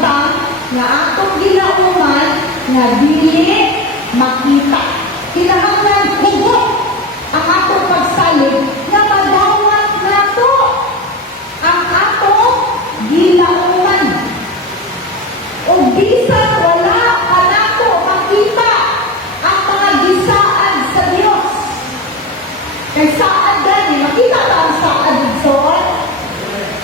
butang nga atong ginauman nga dili makita. Kinahanglan hugot ang atong pagsalig nga madawat nato ang atong ginauman. O bisan wala pa nato makita ang mga gisaad sa Dios. Kay saad gani, makita ba ang saad igsoon?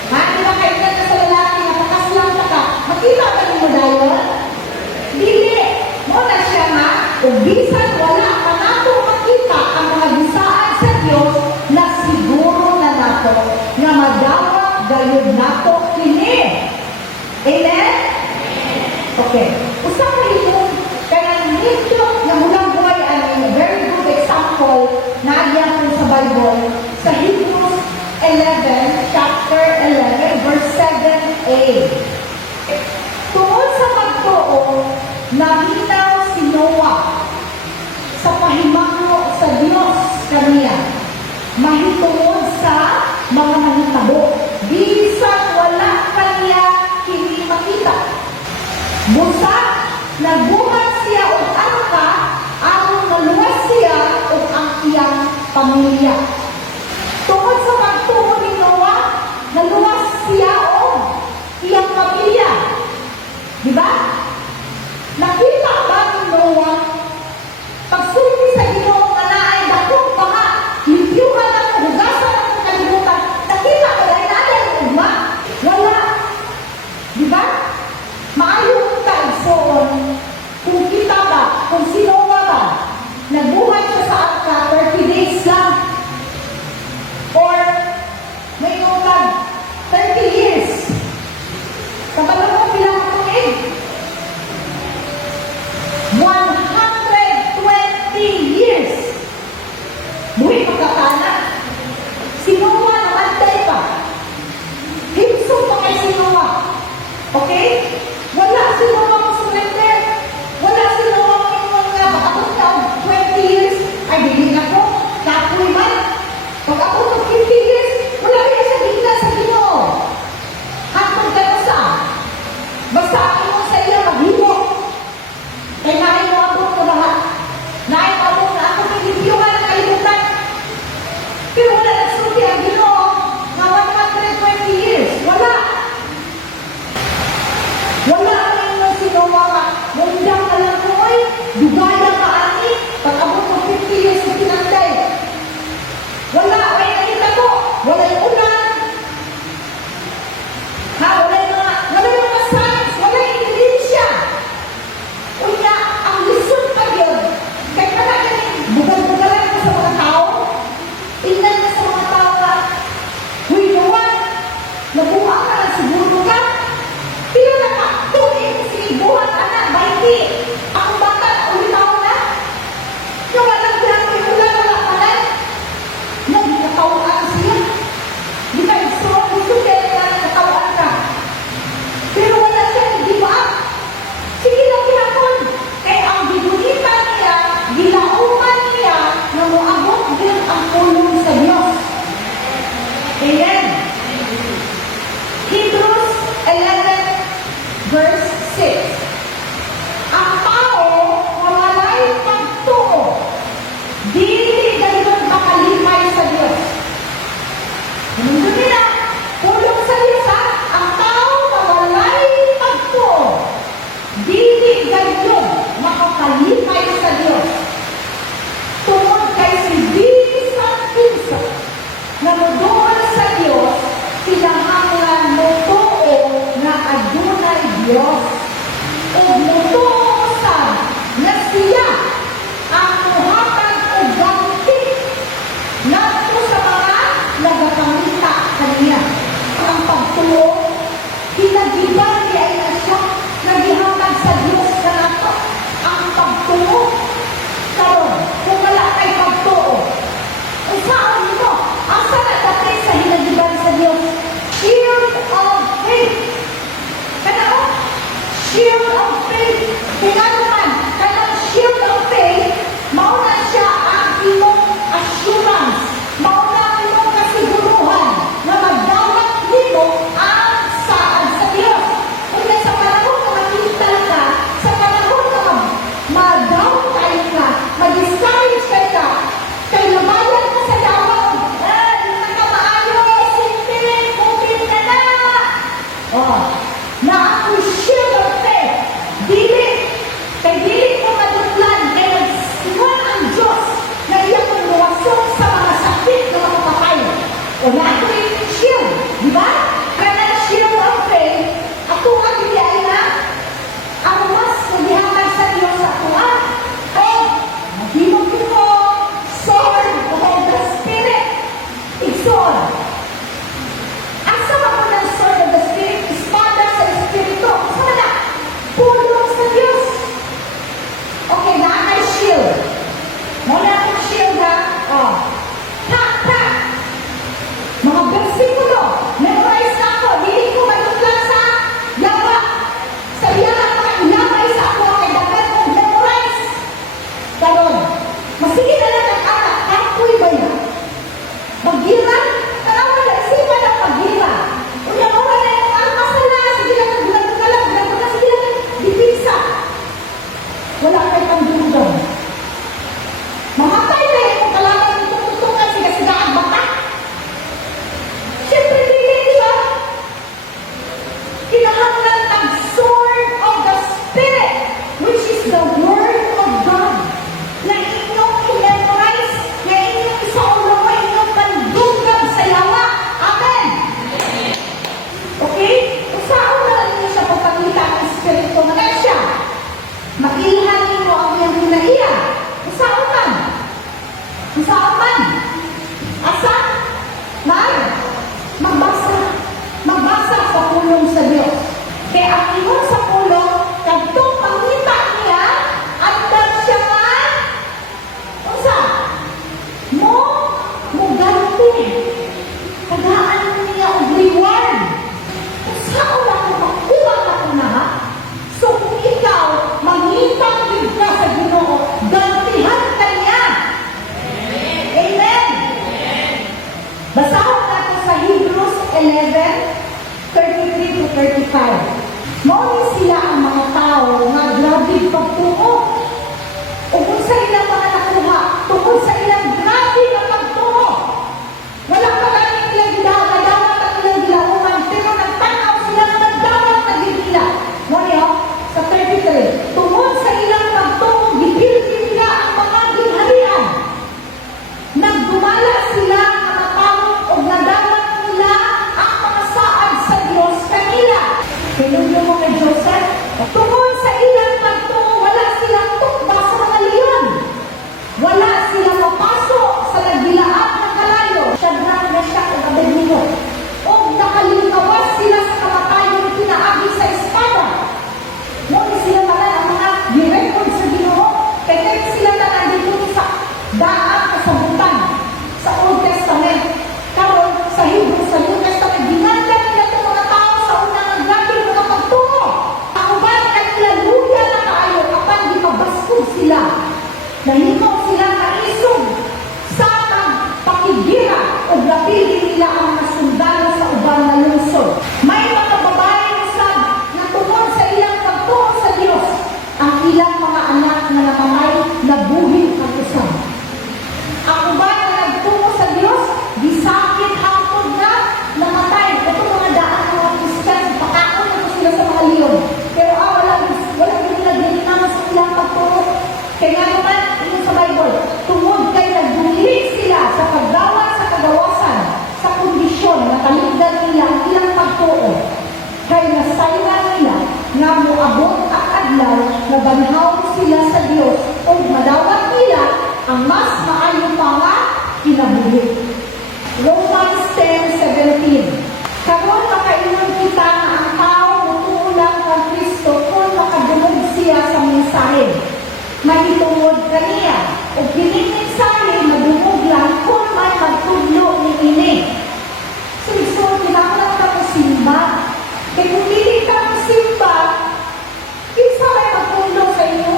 Ha? Di ba kayo na sa lalaki nga pakaslang ka? Makita ba mo dayon? Dili. Muna siya nga, kung bisan wala pa nato makita ang mga gisaad sa Dios, na siguro na nato nga madawat gayud nato kini. Amen? Okay. Usaha ito, kaya nito na mulang buhay ay very good example na yan po sa Bible sa Hebrews 11, chapter 11, verse 7a. Tungkol sa pagtuo, naminaw si Noah sa pahimangno sa Diyos kaniya, mahitungod sa mga mahitabo. Bisan wala kaniya kini makita. Busa, nagbuhat siya o arka, aron maluwas siya o ang iyang pamilya. Tungkol sa pagtuo ni Noah, naluwas siya o iyang pamilya. Diba? Nakita ba ni Noah, pagsulti sa Ginoo nga naay dakong baha, limpyuhan ang hugasan ang kalibutan, nakita ba dahil natin ang ugma? Wala. Diba? Maayong taigsoon, kung kita ba, kung si Noah ba, nagbuhay siya sa arka 30 days lang, or may nungkag 30 years. Kapag mo bilang tuig, 120 years. Buhay pagkakana. Si Noah namantay pa. Himsong pa kay si Noah. Okay? Wala si Noah mo surrender. Wala si Noah mo yung mga bakapot na 20 years. Ay, bigyan ako. Kapoy man. Pag ako ng 50 years, wala rin siya bigla sa Ginoo. Hantong ka na sa. Basta ako sa iyo maghimo. Kaya nahin mo abot ko lahat. Nahin mo abot na ako naglipiyuhan ng kalibutan. Pero wala nagsulti ang Ginoo na 120 years. Wala. Wala ang inyong sinawa. Mundang ka lang ko, oy, dugaya ka ani. Pag abot ko 50 years na pinanday. Wala. Ay nakita ko. Wala yung ulan. Ha? Wala yung mga signs. Wala yung ebidensya. Unya, ang lisod pa yun. Kaya ka na bugal-bugalan ka sa mga tao. Tingnan ka sa mga tao ka. Huy, nawan. Nabuha ka na siguro ka. Pero nakatuin si buhat anak, baiti. Ang bata, ulitaw na. Kaya walang grabe yung ulan, wala pa na. Nagkatawaan siya. Di ba, gusto kaya na nagkatawaan ka. Pero wala siya, di ba? Sige lang pinakon. Kaya ang bibunitan niya, ginauman niya, na muabot din ang tulong sa Diyos. Amen. Hebrews 11, verse 6. Ang tao, walay pagtuo, dili ganun makalimay sa Diyos. Nandun nila, tulong sa Diyos ha, ang tao walay pagtuo, dili ganun makalimay sa Diyos. Tungod kay si Bisa na muduol sa Diyos, kinahanglan mo tuo na adunay Diyos. O mutuo sa na siya ang muhatag o ganti nato sa mga nagapangita kaniya. Ang pagtuo, kinagiban niya ay na siya, nagihatag sa Diyos na nato. Ang pagtuo, karon, kung wala kay pagtuo, kung saan mo, asa na dati sa hinagiban sa Diyos? Shield of faith. Kanao? Shield of faith. Kaya naman, kanang shield of faith, mauna siya ang imong assurance. Mauna ang imong kasiguruhan na magdawat nito ang saad sa Diyos. Kung sa panahon Oh, na ang shield of faith, dili, kay dili ko madutlan, kay nagsiwan ang Diyos na iyang luwasong sa mga sakit na makapatay. O na ito yung shield, di ba? Kaya shield of faith, ako ang hindi ay na, ang mas maghihatag sa Diyos sa tuwa. O, maghimog ko, sword of the Spirit, igsoon. Asa ba ko ng sword of the Spirit? Espada sa Espiritu. Asa ba na? Pulong sa Diyos. Okay, na ay shield. Muna ang shield ha. Oh. Tak. Mga versikulo. Memorize na ako. Dili ko matutlan sa yawa. Sa yawa mga ilamay sa ako. Kay dapat kong memorize. Karon. Masige na lang ang anak. Ako'y ba yan? Magira? Tanawa na. Isipan ang magira. Una mo na yung masala. Sige lang. Gulag-gulag. Sige lang. Dipisa. Wala kayo pang dulong. Mamatay na yung kalaman ng tututukan siga-sigaan baka. Siyempre hindi, di ba? Kinahanglan ang sword of the Spirit, which is the Word of God, na inyong i-memorize, na inyong isaulo mo, inyong pandunggab sa yawa. Amen? Okay? Kung saan na lang niyo siya pagpakita ang Espiritu na siya, makilhanin mo ang iyang hinaiya. Kung saan man? Kung saan man? Asa? Magbasa sa pulong sa Diyos. Kaya ang ingon sa pulong, kadtong pangita niya, andar siya nga, unsa? Ganti. Tagaan niya ang reward. Kung saan ako makuha na ko na, so kung ikaw, mangitang din ka sa Ginoo, gantihan ka niya. Amen? Basahon natin sa Hebrews 11:33 to 35. Mawin sila ang mga tao nga grabe pagtuo. O kung sa ilang mga nakuha, tungkol sa ilang grabe na pagtuo. Wala pa lang ilang ginawat ang ilang gilauman, pero nagtanaw sila na nagdawat na gilila. Ngayon, sa 33, tungkol sa ilang pagtuo, gipilin nila ang mga ginharian. Nagdumala sila na matawag o nadawat nila ang mga saad sa Diyos kanila. Pinunyo mo kay Joseph, tungkol sa ilang pagtuo, wala silang tukba sa mga leon. Wala silang mapasok sa nagbilaan ng kalayo. Shadrach, Meshach, at Abednego. O nakalinawas sila sa kamatayang pinaagi sa espada. Ngunit sila naman ang mga direkod sa Ginoo. Kaya sila na dito sa daan kasabutan sa Old Testament. Karon sa Hebrews, sa New Testament, ginanda nila itong mga tao sa unang nagrating mga pagtungo. Ang uban kanila luya na kaayo kapag di mabaskog sila. Nahimo sila kaisog sa pagpakigira o grapili nila ang mga sundalo sa ubang na lungsod. May mga babae usad na tungkol sa ilang pagtungo sa Diyos. Ang ilang mga anak na namamay na buhin ang usad. Ang uban na nagtungo sa Diyos, disakit hapon na namatay. Ito mga daan mga Kristiyan, pakakon ito sila sa mga leon. Pero walang nila gininamas sa ilang pagtungo. Kaya nga naman, yun sa Bible, tungod kay nagduli sila sa paggawa sa kagawasan, sa kondisyon na kaligdan nila ang ilang pagtuo. Kaya nasayra nila nga moabot ka adlaw na banhaw sila sa Diyos o madawat nila ang mas maayo pa nga kinabuhi. Romans 10:17. Karon makaingon kita na ang tao mutuulang kang Kristo kung makadungog siya sa mensahe. Mahitungod kaniya o kining mensahe madungog lang kung may magtudlo ni ini. So, kinahanglan ka mo simba. Kaya kung hindi ka mo simba, kinsa may magtudlo sa inyo?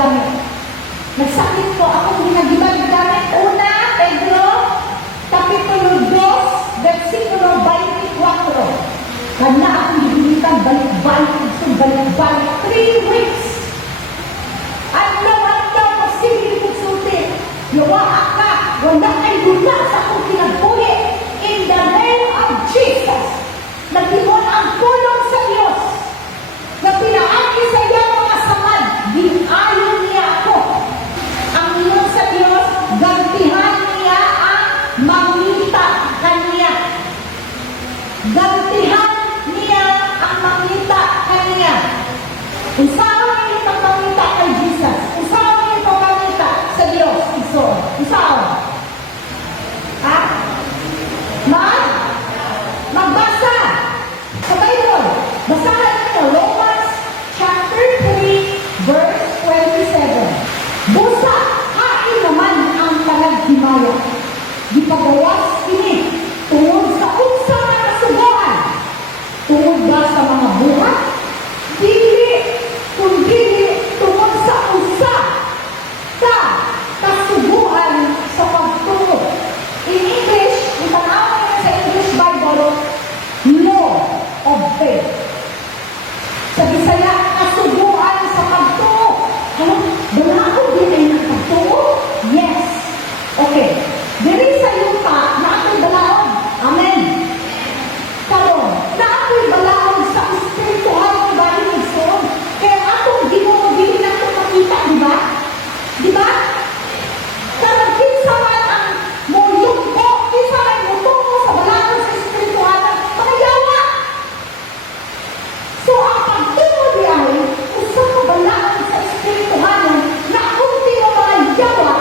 gamit. Nagsakit po akong ginagiban gamit. Una, Pedro, Kapitulo 2, versikulo 24. Kana akong ginitan, balik-balik, balik-balik, 3 weeks. Andaw, masigil ko sulti. Yawa ka, wala kay gula sa akong pinagpuli. In the name of Jesus, naglimon ang tulong sa Diyos na pinaagi sa iyang mga samad, ginayon niya ako. Ang iyong sa Diyos, gantihan niya ang mangita kanya. Gantihan niya ang mangita kanya. Usawa niya itong mangita kay Jesus. Usawa niya itong mangita sa Diyos. Usawa. Ha? Magbasa sa Bible. Basahan niyo Romans chapter 3 verse 27. Busa hain naman ang panaghimaya. Gipagawas ini tungod sa unsa nga kasugoan. Tungod ba sa mga buhat? Dili, kundi tungod sa usa ka kasuguan sa pagtuo. In English, kung tanawan niyo sa English Bible, law of faith. Sa Bisaya, kasuguan sa pagtuo. Ano? Wala ako din ay nagpagtuo? Yes. Okay. Diri sa yuta, na ako'y balaod. Amen. Karon, na ako'y balaod sa espiritual ng bahay ng Son. Kaya atong Ginoo dili na ito makita, di ba? Di ba? Karon, kinsa man ang muyong ko, kinsa man mutungo sa balaod sa espiritual ng panayawa. So, ang pagtungo di ay, usa ka balaod sa espiritual na kunti mo mga yawa,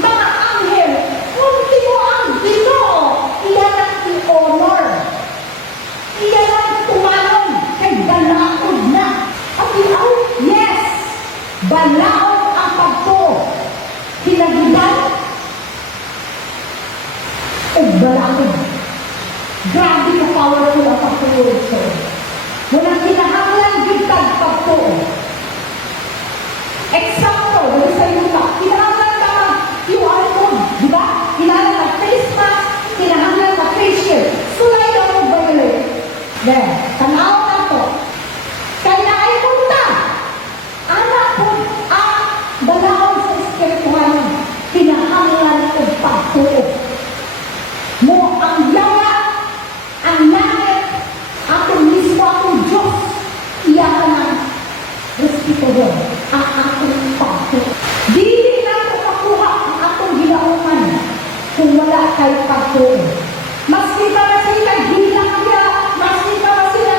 mga anghel, kunti mo ang Ginoo, iyan ang i-honor. Iyan ang tumanon kay balaod na. At ilaw, yes, balaod ang pagtuo. Hinagidan o balaod. Grabe ka powerful ang pagtuo ito. Walang kinahanglan gitag pagtuo. Example, dahil sa yuta, kinahanglan ka mag-QR code, di ba? Kinahanglan ka face mask, kinahanglan ka face shield. Sulay ka mo violate. Then, tanaw na to. Kaya na ay punta. Anak po ang balaod sa espiritual. Kinahanglan ko pagtuo. Mo ang yawa, ang langit, atong mismo atong Diyos, iyakan ang respeto doon, ang atong pagtuo. Dili na ito makuha ang atong ginauman kung wala kay pagtuo. Maski ba na sila gilang niya, maski ba na sila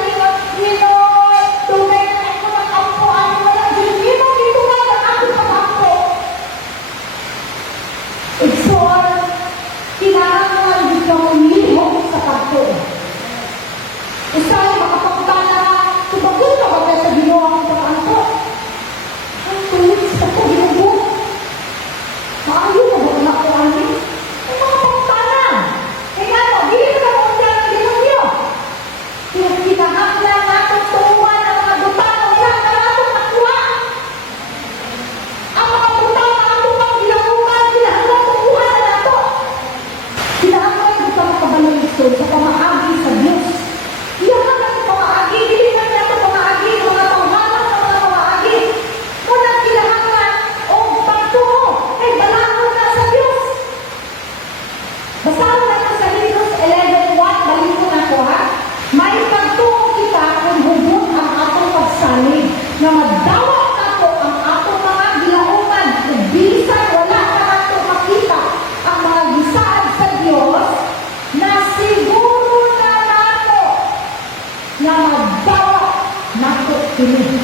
Ninoy, tunay na ito mag-ampo, ano wala din, Ninoy, dito nga ang atong pag-ampo. Exor, kinahanglan dito ang lihok sa pagtuo. Usay, makapagtana ka, tubagon ka ba sa ginawa ang pag-ampo? Ang tuwid sa ito, ginagawa. Maayo na ba na ako amin? Ang mga pagtana. Kaya ano, hindi ka na kung yan ang ginagawa. Kaya kinahanglan natin tuwan ang mga butang ng yan na natin nakuha. Ang mga butang na ato pang ginagawa, kinahanglan tukuha na nato. Kinahanglan ito makabalong ito sa pamaagi sa Diyos. Iyakan natin pamaagi, hindi na natin pamaagi, mga tawhanan ng mga pamaagi. Munang kinahanglan o pagtuo, ay balakon na sa Diyos. Basahan natin sa Hebrews 11:1, balikin na ko ha. May pagtuo kita kung hugot ang atong pagsalig, na magdawat nato ang atong mga gilauman, kung bisan wala ka nato makita ang mga gisaad sa Diyos, na siguro na nato na magdawat nato kini.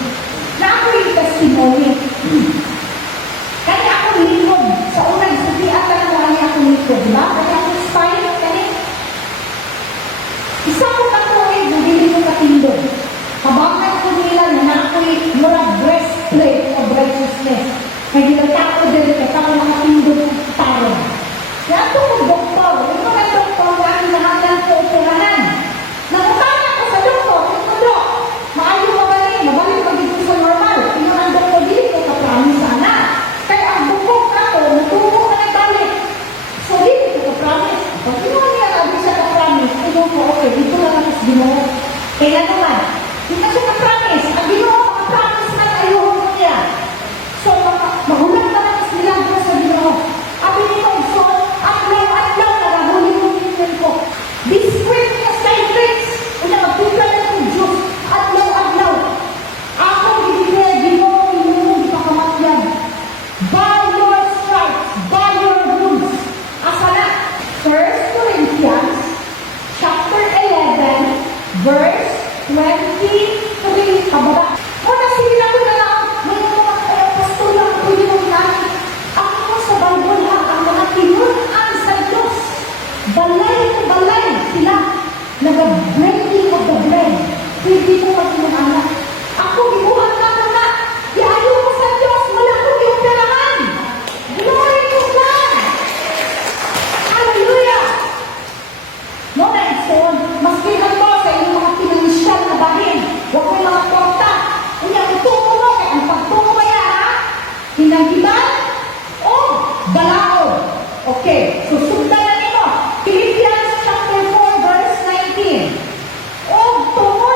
Na ako yung testimony. Kaya ako likod. Sa unang sabihan ka na wala niya ako likod, di ba? Kaya ako spine, kaya isa ko katuloy, bumili ko katindog. Kabangan ko nila na ako'y murag breastplate of righteousness. Kaya ginagtak ko din, kaya ako nakatindog taro. Kaya ito ko doktor, yung mga doktor na kinahanglan ko operahan. Nakutanya ko sa doktor, ito dok, maayo mo ba rin, mabalik pag-ibig sa normal. Tingnan ang doktor, dili ko kaprami sana. naman. Di na siya ka-promise. Ang Ginoo, maka-promise na ayuhon mo niya. So, magulang naman is milagro sa Ginoo. Abi ni ko, so, adlaw-adlaw, nagahuli-huli ko. This week, yes, kay Grace, una magpipla na ng Diyos, adlaw-adlaw. Ako, hindi Ginoo, hindi pa kamatyan. By your stripes, by your wounds. Asa na? 1 Corinthians, chapter 11, verse 23, pababa. Muna sila ko na lang, may mga pastor lang ko yung namin. Ako sa Bible ha, ang mga tinunan sa Diyos. Balay sila. Nag-breaking of the bread. Hindi mo magtinunana. Ako, gibuhat na na. Iayo ko sa Diyos, wala akong iuperahan. Glory to God! Hallelujah! No, na ito, maski na to sa inyong mga pinansyal na bahin. Huwag may mga kwarta. Kaya ang tungo mo, kaya ang pagtungo mo yan, ha? Hinanggiban o balaod. Okay, susundan na nito. Philippians chapter 4, verse 19. O tungo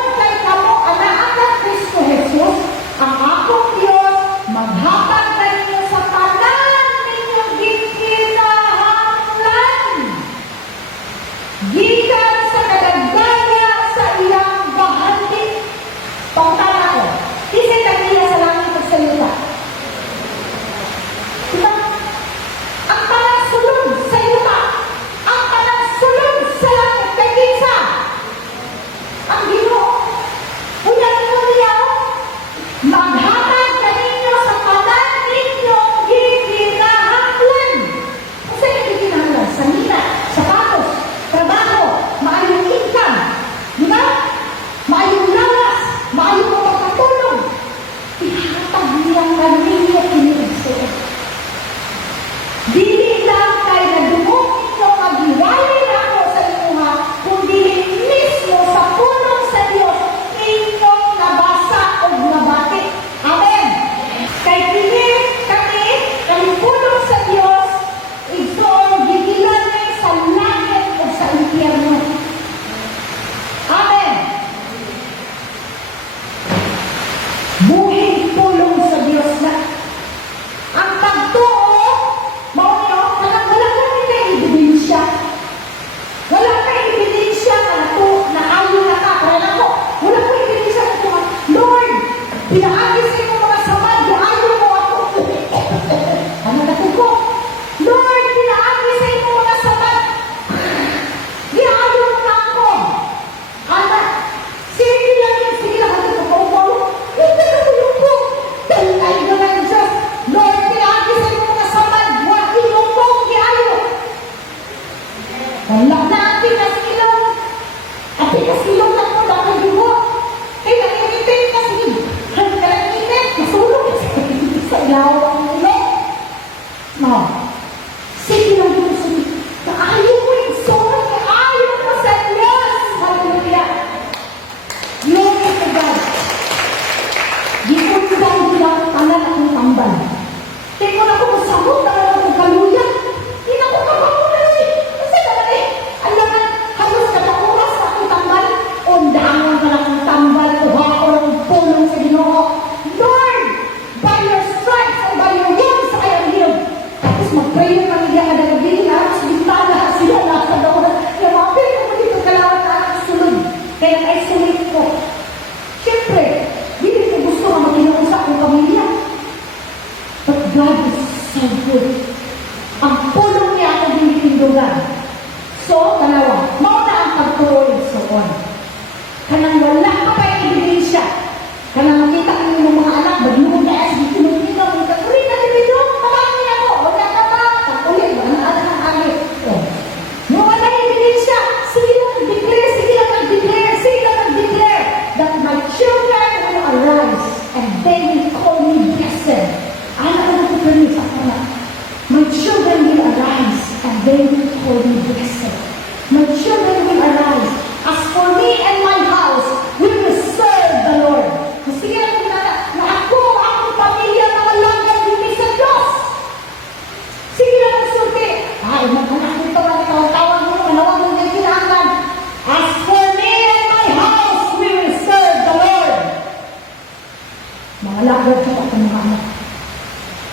alagad sa mga anak.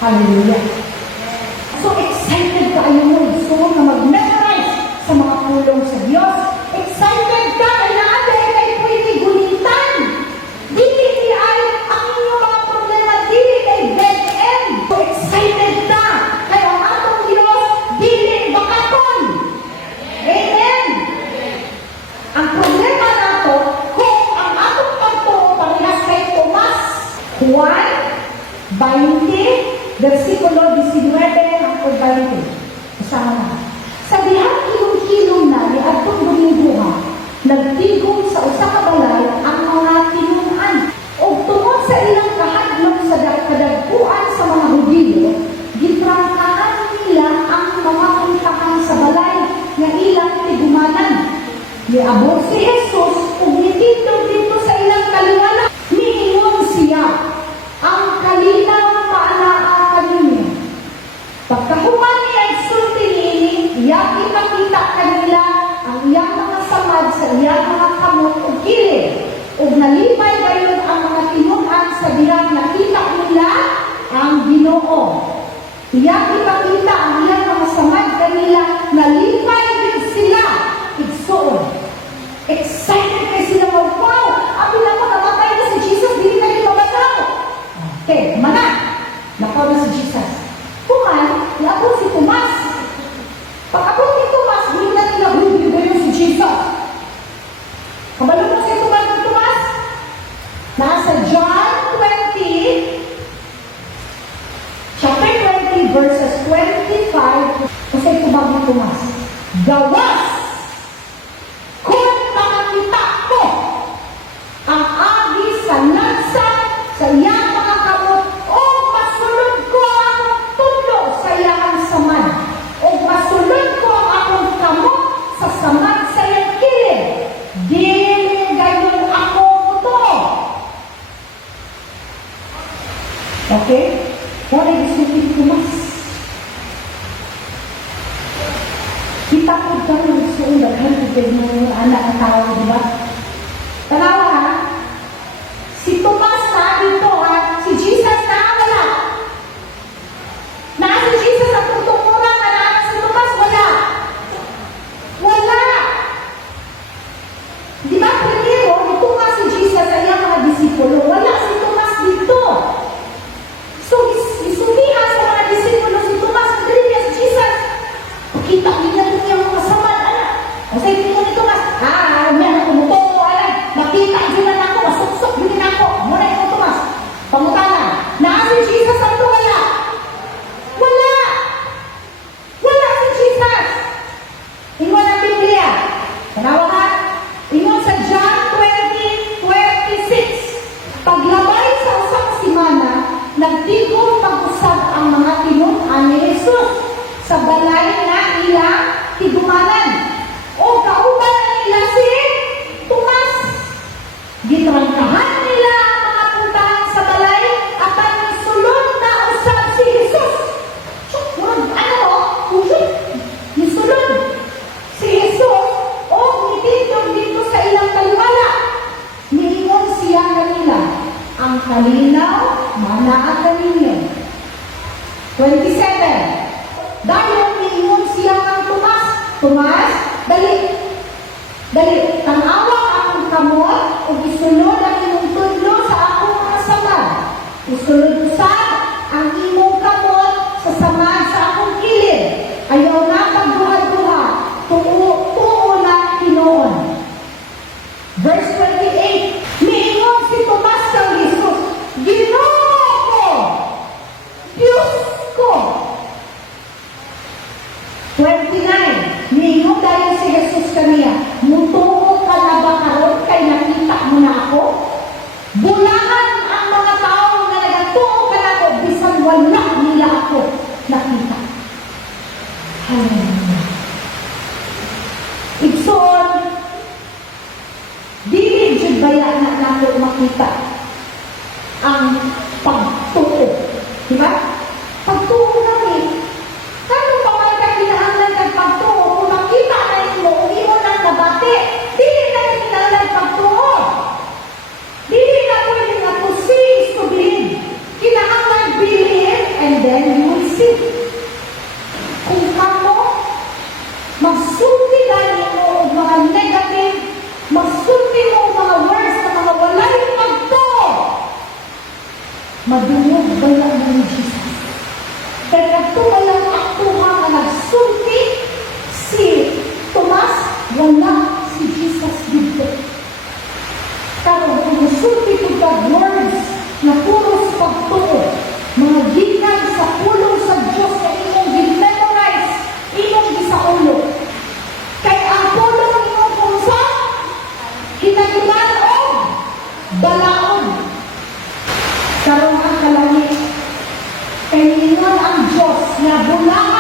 Hallelujah. So excited ka ayun so na mag-memorize sa mga pulong sa Diyos. Excited ka kaya ay pwede gulitan. Dili ay ang inyong mga problema dili kay dead end. So excited ka kaya ang atong Diyos dili bakaton. Amen. Ang problema nato kung ang atong pagtuo parehas kay Tomas. Juan 20 versikulo 19 hangtod 20. Usaha na. Sa dihang kilong-kilong na ni atong Dominguha, nagtigom sa usa ka balay ang mga tinunan o tungod sa ilang kahadlok sa kadagkuan sa mga Hudiyo, gitrangkahan nila ang mga puntahan sa balay nga ilang tigumanan. Niabot si Jesus ug nitindog dito sa ilang kaliwala. Niingon siya, ang kalinaw paanaa kaninyo. Pagkahuman niya sulti niini, iyang ipakita kanila ang iyang mga samad sa iyang mga kamot o kilid. Ug nalipay gayon ang mga tinunan sa dihang nakita nila ang Ginoo. Iyang ipakita ang iyang mga samad kanila, nalipay din sila. Igsoon. Excited kayo sila mo, wow! Abi na ko, namatay na si Jesus, hindi na yung mabataw. Okay, mana? Nakaw na si Jesus. Kuman, naabot si Tomas. Pag-abot ni Tomas, hindi na nila huli si Jesus. Kabalo mo si Tomas? Nasa John 20, chapter 20, verses 25, kasi tubag ni Tomas. Gawas! Kung makakita ko ang agi sa lansa sa iyang mga kamot o masulod ko ang tulo sa iyang samad o masulod ko ang akong kamot sa samad sa iyang kilid, dili gayon ako to. Okay? Kung nag-isipin ko mas kita po dyan ang suundagan kung mga anak na tao, di ba? Tanawa ha? Si Tomas na dito ha? Si Jesus na wala. Na si Jesus ang tutungurang na si Tomas wala. Wala. Di ba primero, itunga si Jesus sa iyang mga disipulo. Wala si Tomas dito. So, isumiha sa mga disipulo si Tomas ang dili niya si Jesus. Pakita niya ito yung mga samad, anak. O sa ito ni Tomas, may kumutungo, alam. Makita din na ako, masuksok din na ako. Muna yung Tomas. Pamutanan. Si Jesus ang wala. Wala. Wala si Jesus. Ingon ang Biblia. Tanawa ka? Ingon sa John 20:26. Paglabay sa usang simana, nagtigong pag-usap ang mga tinunan ni Jesus sa balay na ilang tigumanan. O kauban na nila si Tomas. Gitrangkahan nila ang mga puntahan sa balay at ang sulod na usap si Jesus. Nisulod si Jesus o nitindog dito sa ilang kaliwala. Niingon siya kanila, ang kalinaw, manaan kaninyo. 27. Dahil niingon siya ng Tomas, Tomas, dali, tanawa akong kamot o isunod ang imong tudlo sa akong mga samad. Isunod usab ang imong kamot sa samad sa akong kilid. Ayaw na pagduha-duha, tuo na Pinoon. Verse 28, niingon si Tomas kang Jesus, Ginoo ko, Diyos ko. 29, niingon dahil si Jesus kaniya, mutuo ka na ba karon kay nakita mo na ako? Bulahan ang mga tao na nagatuo ka na ako, bisan wala nila ako nakita. Hallelujah. Igsoon, dili jud baya na nato makita ang pagtuo. Diba? Pagtuo namin. Kano pa man ka kinahanglan kag pagtuo kung makita na mo imo nang nabati, dili na kinahanglan pagtuo. Dili na pwede nga to cease to believe. God words na puro sa pagtuo, mga gikan sa pulong sa Diyos na imong gi-memorize, imong gisaulo. Kay ang pulong imong kunsa, hinagman o balaod. Karon ang kalangit, kay ingon ang Diyos na bulaan